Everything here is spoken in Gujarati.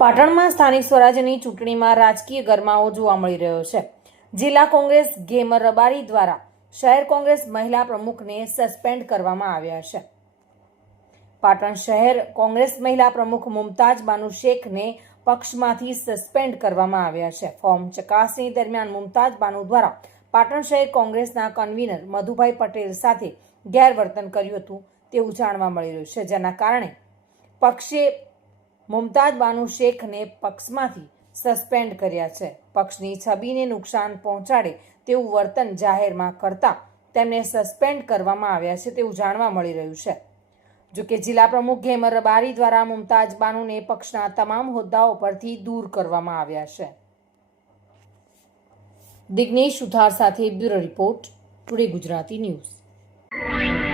પાટણમાં સ્થાનિક સ્વરાજ્યની ચૂંટણીમાં રાજકીય ગરમાવો જોવા મળી રહ્યો છે। જિલ્લા કોંગ્રેસ ગેમર રબારી દ્વારા શહેર કોંગ્રેસ મહિલા પ્રમુખને સસ્પેન્ડ કરવામાં આવ્યા છે। પાટણ શહેર કોંગ્રેસ મહિલા પ્રમુખ મુમતાજ બાનુ શેખને પક્ષમાંથી સસ્પેન્ડ કરવામાં આવ્યા છે। ફોર્મ ચકાસણી દરમિયાન મુમતાજ બાનુ દ્વારા પાટણ શહેર કોંગ્રેસના કન્વીનર મધુભાઈ પટેલ સાથે ગેરવર્તન કર્યું હતું તેવું જાણવા મળી રહ્યું છે, જેના કારણે પક્ષે મુમતાજ બાનુ શેખને પક્ષમાંથી સસ્પેન્ડ કર્યા છે। પક્ષની છબીને નુકસાન પહોંચાડે તેવું વર્તન જાહેરમાં કરતા તેમને સસ્પેન્ડ કરવામાં આવ્યા છે તેવું જાણવા મળી રહ્યું છે। જોકે જિલ્લા પ્રમુખ ગેમર રબારી દ્વારા મુમતાજ બાનુને પક્ષના તમામ હોદ્દાઓ પરથી દૂર કરવામાં આવ્યા છે। દિગ્નેશ સુથાર સાથે bureau report, today Gujarati news.